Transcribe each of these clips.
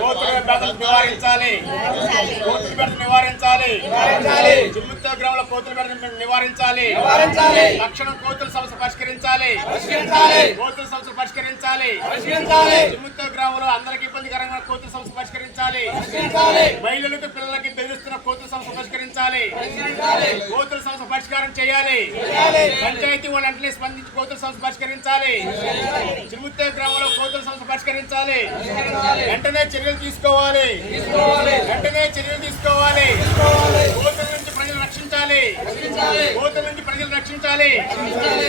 కోతుల బెడలు నివారించాలి. బెడలు నివారించాలి. చిమ్ముతో గ్రామంలో కోతుల బెడలు నివారించాలి. తక్షణం కోతుల సమస్య పరిష్కరించాలి. కోతుల సమస్య పరిష్కరించాలి. చిమ్ముతో గ్రామంలో అందరికి ఇబ్బందికరంగా కోతుల సమస్య పరిష్కరించాలి. మహిళలకు పిల్లలకి బెదిరిస్తున్న కోతుల సమస్య పరిష్కరించాలి. కోతుల సమస్య పరిష్కారం చేయాలి. పంచాయతీ వాళ్ళు వెంటనే స్పందించి కోతుల సమస్య పరిష్కరించాలి. చిరుముత్తే గ్రామంలో కోతుల సమస్య పరిష్కరించాలి. వెంటనే చర్యలు తీసుకోవాలి. వెంటనే చర్యలు తీసుకోవాలి. రక్షించాలి. కోతుల నుంచి ప్రజలు రక్షించాలి.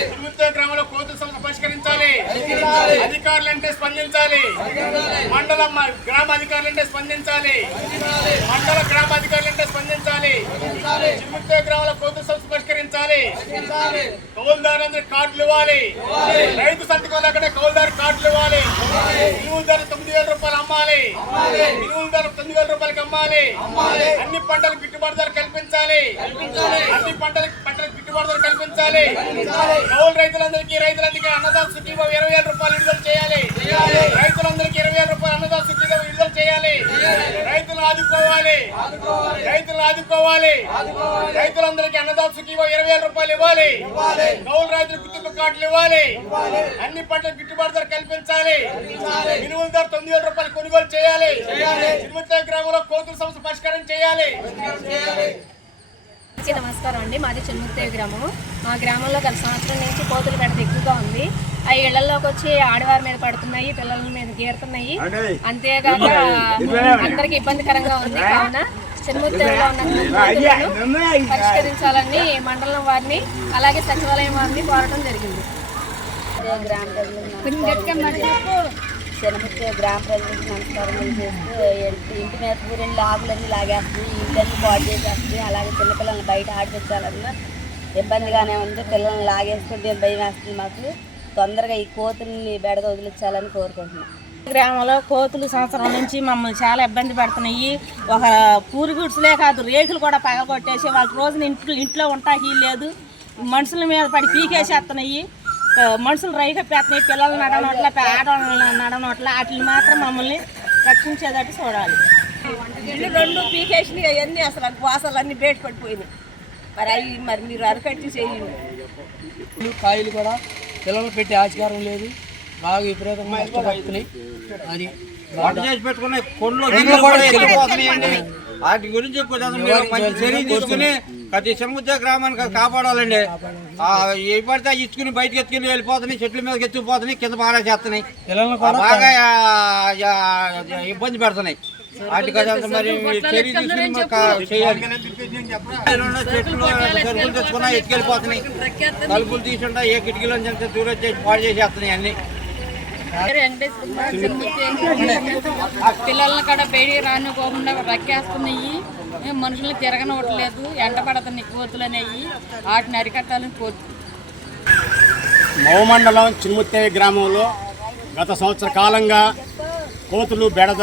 చిరుముత్తే గ్రామంలో కోతుల సమస్య పరిష్కరించాలి. అధికారులు అంటే స్పందించాలి. మండల గ్రామ అధికారులు అంటే స్పందించాలి మండల గ్రామ అధికారులు అంటే స్పందించాలి చిరుముత్తే గ్రామంలో కోతుల సమస్య పరిష్కరించాలి. కౌలుదారు కార్డులు ఇవ్వాలి. రైతు సంతకం లేకుండా కౌలుదారు కార్డులు ఇవ్వాలి. ధర తొమ్మిది వేల రూపాయలు అమ్మాలి. ధర తొమ్మిది వేల రూపాయలకి అమ్మాలి. అన్ని పంటలకు గిట్టుబాటు ధర కల్పించాలి. అన్ని పంటలకు పంటలకు గిట్టుబాటు కల్పించాలి. కౌలు రైతులందరికీ రైతులందరికీ అన్నదాత సుఖీభావ ఇరవై వేల రూపాయలు విడుదల చేయాలి. రైతులందరికీ ఇరవై వేల రూపాయలు అన్నదాత సుఖీభావ విడుదల చేయాలి. రైతులను ఆదుకోవాలి. రైతులను ఆదుకోవాలి. రైతులందరికీ అన్నదాత సుఖీభావ ఇరవై వేల రూపాయలు ఇవ్వాలి. కౌలు రైతులకు గుర్తింపు కార్డులు ఇవ్వాలి. అన్ని పంటలకు గిట్టుబాటు ధర కల్పించాలి. మినిమం ధర తొమ్మిది వేల రూపాయలు కొనుగోలు చేయాలి. తిరుమతి గ్రామంలో కోతుల సమస్య పరిష్కారం చేయాలి. అందరికీ నమస్కారం అండి. మాది చిన్ముత్తేవి గ్రామం. మా గ్రామంలో గత సంవత్సరం నుంచి కోతుల పెడత ఎక్కువగా ఉంది. ఆ ఇళ్ళలోకి వచ్చి ఆడవారి మీద పడుతున్నాయి పిల్లల మీద గీరుతున్నాయి. అంతేగాక అందరికి ఇబ్బందికరంగా ఉంది. కావున చిన్ముత్తేవిలో ఉన్న పరిష్కరించాలని మండలం వారిని అలాగే సచివాలయం వారిని కోరడం జరిగింది. గ్రామ ప్రజలకు గ్రామ ప్రజలకు నమస్కారం చేస్తూ ఇంటి మీద ఊరెళ్ళి ఆకులన్నీ లాగేస్తుంది ఇంట్లన్నీ పాడు చేసేస్తుంది అలాగే చిన్నపిల్లల్ని బయట ఆడిపించాలన్నా ఇబ్బందిగానే ఉంది. పిల్లల్ని లాగేస్తుంటే భయం వేస్తుంది మాకు. తొందరగా ఈ కోతుల్ని బెడద వదిలించాలని కోరుకుంటున్నాం. గ్రామంలో కోతులు సంవత్సరం నుంచి మమ్మల్ని చాలా ఇబ్బంది పెడుతున్నాయి. ఒక పూరి గుడ్సులే కాదు రేకులు కూడా పగలగొట్టేసి వాళ్ళ రోజున ఇంట్లో ఇంట్లో ఉంటాకి లేదు. మనుషుల మీద పడి పీకేసేస్తున్నాయి. మనుషులు రైక పెడుతున్నాయి పిల్లలు నడనోట్ల ఆడవాళ్ళని నడనోట్ల వాటిని మాత్రం మమ్మల్ని రక్షించేటట్టు చూడాలి. ఇల్లు రెండు పీకేసినాయి అవన్నీ అసలు వాసలు అన్నీ బయట పడిపోయినాయి. మరి అవి మరి మీరు అరకట్టి చేయండి. కాయలు కూడా పిల్లలు పెట్టే ఆస్కారం లేదు. బాగా విపరీతంగా నష్టపోతున్నాయి అది వంట చేసి పెట్టుకున్న కొండలో కూడా వాటి గురించి కొంచెం మీరు మంచి చర్య తీసుకుని ప్రతి సముద్ర గ్రామానికి కాపాడాలండి. ఆ, ఏ పడితే ఇచ్చుకుని బయటకు ఎత్తుకుని వెళ్ళిపోతున్నాయి చెట్ల మీద ఎత్తుకుపోతున్నాయి కింద బాగా ఆ, ఆ, ఇబ్బంది పెడుతున్నాయి. వాటికి అదంత మరి చర్య తీసుకుని చేయాలి. చెట్లు సరుకులు తెచ్చుకున్నా ఎత్తుకెళ్ళిపోతున్నాయి తలుపులు తీసుంటా ఏ కిటికీలో దూరం చేసి పాడు చేసేస్తున్నాయి అన్ని. పిల్లల్ని కూడా బయటికి రానివ్వకుండా రక్కేస్తున్నాయి. మనుషుల్ని తిరగనివ్వట్లేదు. ఎండ పడుతున్నాయి కోతులు అనేవి వాటిని అరికట్టాలని కోరుతున్నాం మౌమండలం చిన్ముత్తేవి గ్రామంలో గత సంవత్సర కాలంగా కోతులు బెడద